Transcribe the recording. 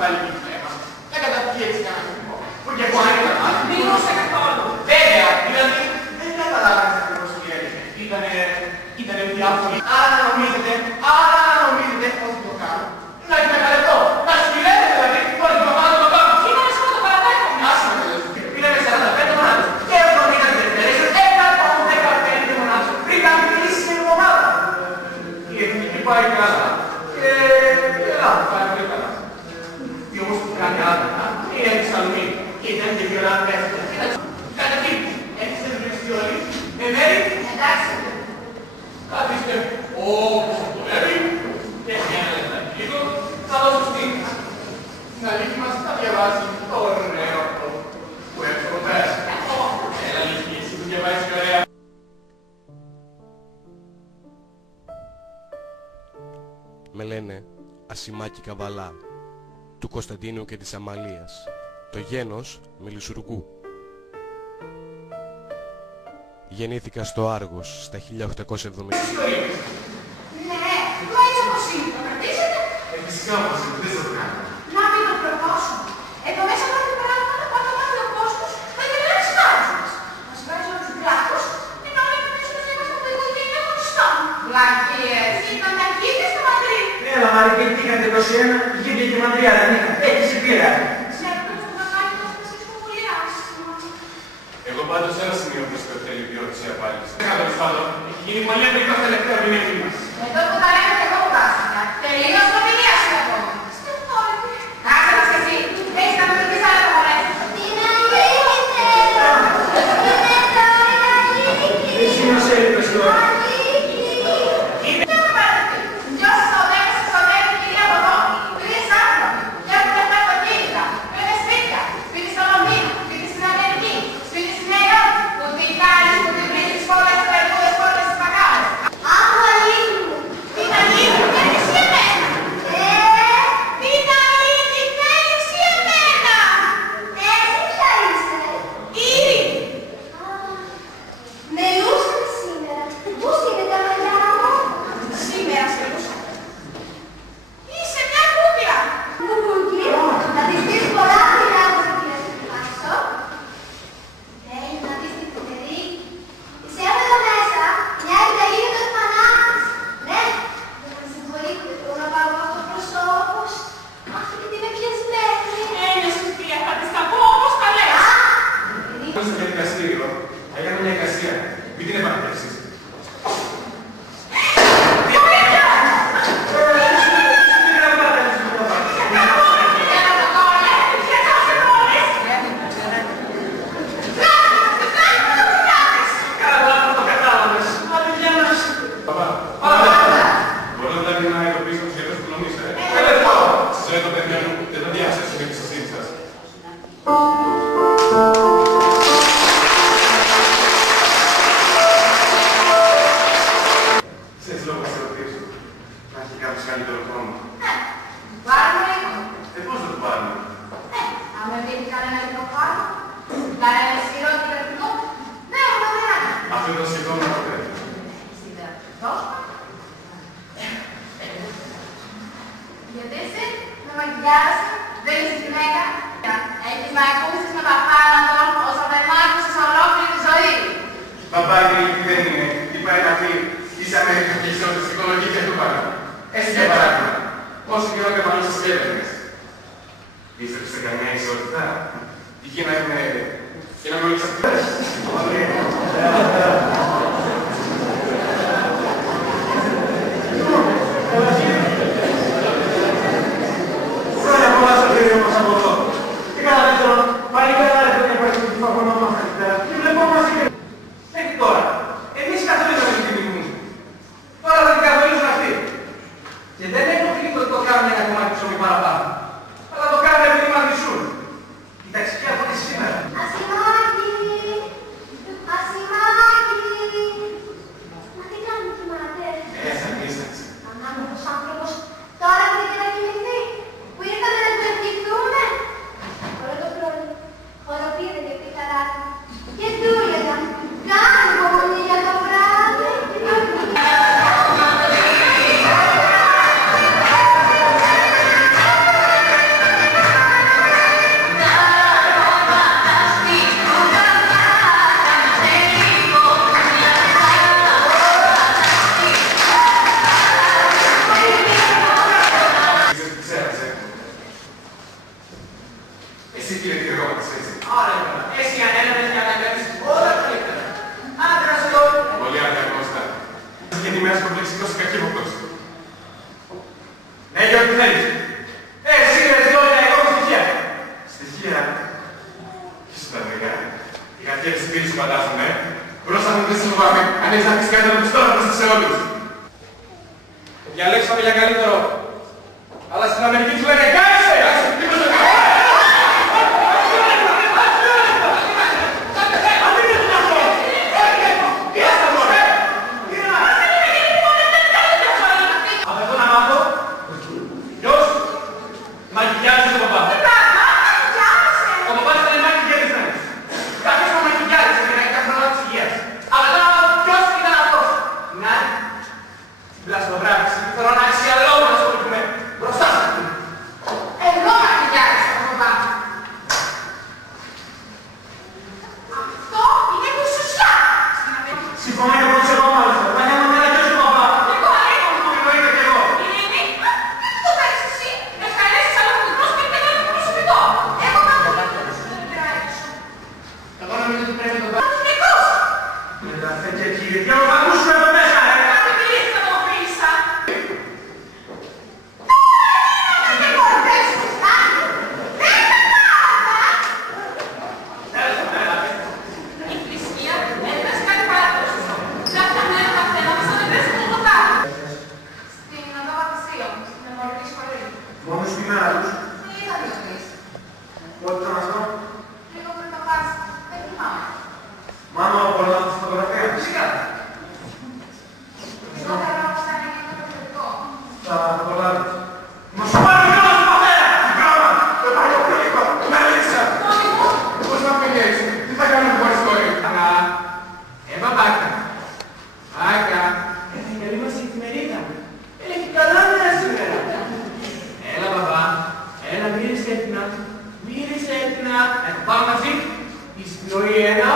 πάλι εκεί θέμα. Να καταπιεί έτσι κανένα τυπικό. Που και εγώ αν ήταν μάθημα. Μιλούσε καθόλου. Βέβαια, δηλαδή δεν καταλάβαινε ακριβώς τι έλεγε. Ήτανε διάφοροι. Άρα να νομίζετε ότι το κάνω. Να έχει μεγαλετό. Να σκυλέτε δηλαδή ότι το κάνω το κάνω. Είναι ένα το παραδέχομαι. Άσε με το δεδομένο. Πήραμε 45 μονάδες και 70 διευτερήσεις, 115 μονάδες. Βρήκαν κλείσει την εβδομάδα. Η εθνική πάει καλά. Και η Ελλάδα πάει πολύ καλά. Τι όμως που κάνει άδερα είναι η Θεσσαλονίκη. Και ήταν και πιο λάθος δεύτερο. Καταρχήν, έχεις εμπνευστεί όλοι. Μέρη, εντάξει. Καθίστε όπως το πρέπει. Και ένα λεπτάκι θα δώσω στην αλήθεια μας θα διαβάσει το ωραίο αυτό που έχω εδώ πέρα. Έλα αλήθεια, εσύ που διαβάζεις και ωραία. Με λένε Ασημάκη Καβαλά, του Κωνσταντίνου και της Αμαλίας, το γένος Μελισσουργού. Γεννήθηκα στο Άργος στα 1870. Ναι, μα έτσι όπως είναι, το κρατήσετε. Φυσικά όμως, δεν θα το κάνω. Να μην το προδώσουμε. Εδώ μέσα κάποια πράγματα πάντα μάθει ο κόσμος με τελειώνει χάρος μας. Μας βάζει όλους τους βλάκους, ενώ όλοι νομίζω ότι είμαστε από το οικογένειο χωριστών. Βλακίες, ήταν αρχίδες στο Μαδρί. Ναι, αλλά Μάρη, και τι είχατε 21, είχε και Μαντρία, δεν είχα. Έχεις πείρα. Ξέρετε στο μπακάλι μας θα σας πολύ άσχημα. Εγώ πάντως ένα σημείο που στο θέλει διόρθωση απάντηση. Τέλος πάντων, έχει γίνει πολύ εμπειρικό τελευταίο μηνύμα μας. Εδώ που τα λέμε και εγώ που βάζω. Τελείως προμηνία σου ακόμα. Άσε μας και εσύ. Έχεις να με ρωτήσεις άλλα το μωρέ. Εσύ μας έλειπες τώρα. Ποιος στο δέκα σας οδεύει και είναι από εδώ. Τρεις άνθρωποι. Και έχουν λεφτά αυτοκίνητα. Πήρε σπίτια. Σπίτι στο Λονδίνο. Σπίτι στην Αμερική. Σπίτι στη Νέα Υόρκη. Που τι κάνεις, που τι βρίσκεις πολλές περκούδες, πολλές στις παγάδες. Άκου αλήθεια μου. Την αλήθεια μου θέλεις για μένα. Την αλήθεια θέλεις για μένα. Εσύ ποια είσαι. Ήρη. Μελούσαν σήμερα. Πώς είναι τα μαλλιά μου? Σήμερα σε λούσα. Είσαι μια κούκλα. Μπουμπούκι, να της πεις πολλά πειρά από την άσο. Θέλει να δεις την φοβερή. Είσαι εδώ μέσα, μια ιδέα το φανάτης. Ναι, δεν με συγχωρεί που δεν μπορώ να πάρω αυτό το προσώπος. Αχ, γιατί είμαι πιασμένη. Ένιωσες πια, θα της τα πω όπως τα λες. Είμαι στο διαδικαστήριο, έκανα μια εικασία. Μην την επαναπτύξεις. Μπορώ να δείτε να ειδοποιήσω τους γιατρούς που νομίζετε. Σας λέω το παιδιά μου, δεν θα διάσετε την εμπιστοσύνη σας. Ξέρεις λόγω να σε ρωτήσω, να έχει κάποιος καλύτερο χρόνο. Πάρουμε λίγο. Πώς θα το πάρουμε. Αν με δίνει κανένα λίγο πάνω, κανένα ισχυρό και κρατικό, ναι, όλα ωραία. Αυτό ήταν σχεδόν να το πρέπει. Γιατί εσύ με μαγειάζεσαι, δεν είσαι γυναίκα. Έχεις να ακούσεις με τα θάνατον ως αδερμάκος σε ολόκληρη ζωή. Μπαμπάκι, δεν είναι. Υπάρχει να πει, είσαι Αμερικανική ισότητα, ψυχολογική και του παρά. Έτσι για παράδειγμα, πόσο καιρό κατανόησες και έλεγες. Πίστεψες σε καμιά ισότητα. Είχε να έχουμε και να με όλες αυτές. Χρόνια πολλά στο χέρι μας από εδώ. Και κατά δεύτερον, πάλι καλά ρε παιδιά που συμφωνόμαστε εκεί πέρα. Και βλεπόμαστε και... Μέχρι τώρα, εμείς καθορίζαμε την τιμή μου. Τώρα θα την καθορίζουν αυτοί. Και δεν έχω φίλοι ότι το κάνουν ένα κομμάτι ψωμί παραπάνω. Αλλά το κάνουν επειδή μας μισούν. Κοιτάξτε, ποια από τις σήμερα. Ασημάκι! Ασημάκι! Μα τι κάνουν κοιμάται. Ήσαξε. Ανάμορφος άνθρωπος, τώρα βρήκε να κοιμηθεί. Που ήρθατε να του ευχηθούνε. Εσύ κύριε Κυριώματος, έτσι. Άρα, εσύ ανέλαβες για να κάνεις όλα καλύτερα. Άντρας όλοι. Πολύ αργανώστα. Και τη μέρα κομπλεξικός και κακύβοκτος. Ναι, για ό,τι θέλεις. Εσύ ρε ζώλια, εγώ έχω στοιχεία. Στοιχεία. Ποιος ήταν παιδιά. Η καρδιά της πύλης σου φαντάζομαι. Μπρος να μην φοβάμαι. Αν έχεις να πεις κάτι να το πεις τώρα μπροστά σε όλους. Διαλέξαμε για καλύτερο. Αλλά στην Αμερική του λένε κάισε! Από εδώ να μάθω, ποιος μαγικιάζησε τον παπά. Ο παπάς ήταν μαγικιάζησανες. Κάποιος με μαγικιάζησε και να έχει τα χρονά της υγείας. Αλλά τώρα ποιος ήταν αυτός. Να, στην πλαστογράφηση, θέλω να αξιαλώνω να ασχοληθούμε μπροστά σας. Εγώ μαγικιάζησα τον παπά. Αυτό είναι κουσουσιά. Συμφωνώ και εγώ ξέρω μάλιστα. Θα κάνουμε ένα και στον παπά. Εγώ ανήκω. Εννοείται και εγώ. Ειρήνη, τι το κάνεις εσύ. Ευχαρέσεις άλλο μικρός και δεν είναι προσωπικό. Εγώ κάνω το σου δεν πειράζει σου. Εγώ νομίζω ότι πρέπει να το Κάνω μικρός. μετά τέτοια κύριε. Και θα ακούσουμε εδώ μέσα, Κάτι μιλήσει θα το αφήσα. Δεν κορδεύσεις κάτι. Δεν τα πάντα. Η θρησκεία έφτασε κάτι παράδοση. Κάποια μέρα καθένα μας ανεβαίνει το ποτάμι. Στην οδό Πατησίων, στην Μεμορική Σχολή. Μόνο στην μέρα τους. Είδα δύο-τρεις. Πότε ήταν αυτό. Λίγο πριν το Πάσχα. Δεν θυμάμαι. Μάμα, πολλά τη φωτογραφία. Φυσικά. Εγώ θα γράψω σαν ένα περιοδικό. Τα πολλά. Μα σου πάρει ο γιος του πατέρα! Τι πράγμα. Δεν πάει ο κριτικό. Με έλειξα. Πώς να πηγαίνεις. Τι θα κάνουμε χωρίς κόρη. Αλλά, μπαμπάκα. Μπαμπάκα. Την καλή μας η εφημερίδα. Έχει καλά νέα σήμερα. Έλα, μπαμπά. Έλα, μύρισε έτοινα. Μύρισε έτοινα. Πάμε μαζί. Η συμπληρώνει ένα.